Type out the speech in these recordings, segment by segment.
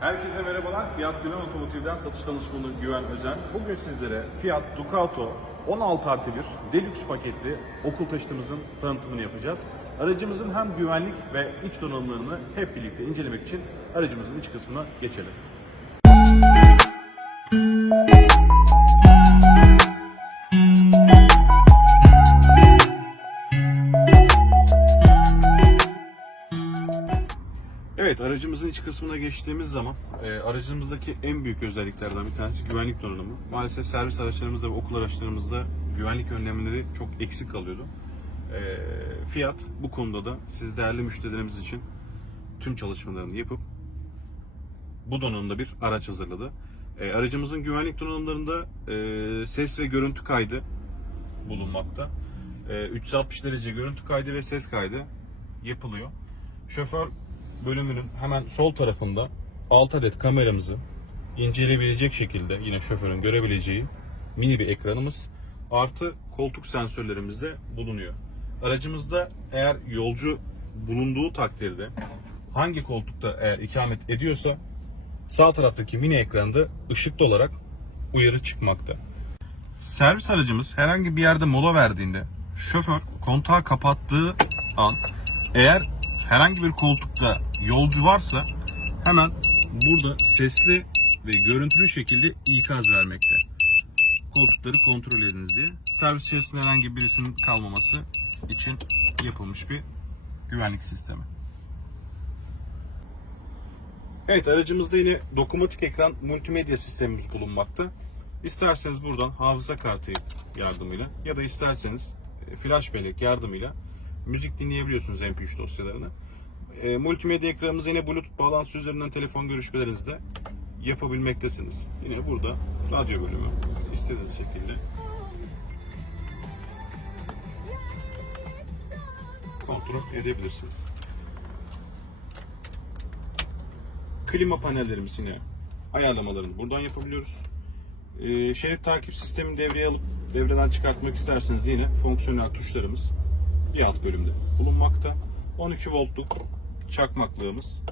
Herkese merhabalar. Fiat Güven Otomotiv'den satış danışmanı Güven Özen. Bugün sizlere Fiat Ducato 16 artı 1 Deluxe paketli okul taşıtımızın tanıtımını yapacağız. Aracımızın hem güvenlik ve iç donanımlarını hep birlikte incelemek için aracımızın iç kısmına geçelim. Evet aracımızın iç kısmına geçtiğimiz zaman e, aracımızdaki en büyük özelliklerden bir tanesi güvenlik donanımı. Maalesef servis araçlarımızda ve okul araçlarımızda güvenlik önlemleri çok eksik kalıyordu. E, Fiat bu konuda da siz değerli müşterilerimiz için tüm çalışmalarını yapıp bu donanımda bir araç hazırladı. E, aracımızın güvenlik donanımlarında e, ses ve görüntü kaydı bulunmakta. E, 360 derece görüntü kaydı ve ses kaydı yapılıyor. Şoför bölümünün hemen sol tarafında 6 adet kameramızı inceleyebilecek şekilde yine şoförün görebileceği mini bir ekranımız artı koltuk sensörlerimiz de bulunuyor. Aracımızda eğer yolcu bulunduğu takdirde hangi koltukta eğer ikamet ediyorsa sağ taraftaki mini ekranda ışıklı olarak uyarı çıkmakta. Servis aracımız herhangi bir yerde mola verdiğinde şoför kontağı kapattığı an eğer herhangi bir koltukta yolcu varsa hemen burada sesli ve görüntülü şekilde ikaz vermekte. Koltukları kontrol ediniz diye. Servis içerisinde herhangi birisinin kalmaması için yapılmış bir güvenlik sistemi. Evet aracımızda yine dokunmatik ekran multimedya sistemimiz bulunmakta. İsterseniz buradan hafıza kartı yardımıyla ya da isterseniz e, flash bellek yardımıyla müzik dinleyebiliyorsunuz MP3 dosyalarını. E, multimedya ekranımız yine Bluetooth bağlantısı üzerinden telefon görüşmelerinizi de yapabilmektesiniz. Yine burada radyo bölümü istediğiniz şekilde kontrol edebilirsiniz. Klima panellerimiz yine ayarlamalarını buradan yapabiliyoruz. Ee, şerit takip sistemini devreye alıp devreden çıkartmak isterseniz yine fonksiyonel tuşlarımız bir alt bölümde bulunmakta. 12 voltluk çakmaklığımız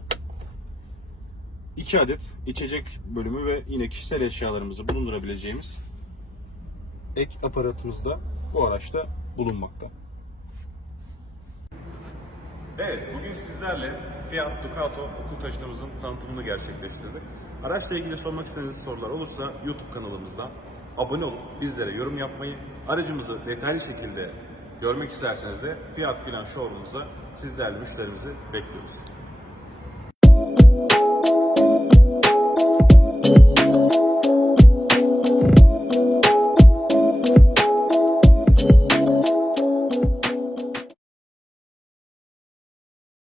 2 adet içecek bölümü ve yine kişisel eşyalarımızı bulundurabileceğimiz ek aparatımız da bu araçta bulunmakta. Evet, bugün sizlerle Fiat Ducato okul taşıtımızın tanıtımını gerçekleştirdik. Araçla ilgili sormak istediğiniz sorular olursa YouTube kanalımızdan abone olup bizlere yorum yapmayı, aracımızı detaylı şekilde görmek isterseniz de Fiat Plan Showroom'umuza sizlerle müşterimizi bekliyoruz.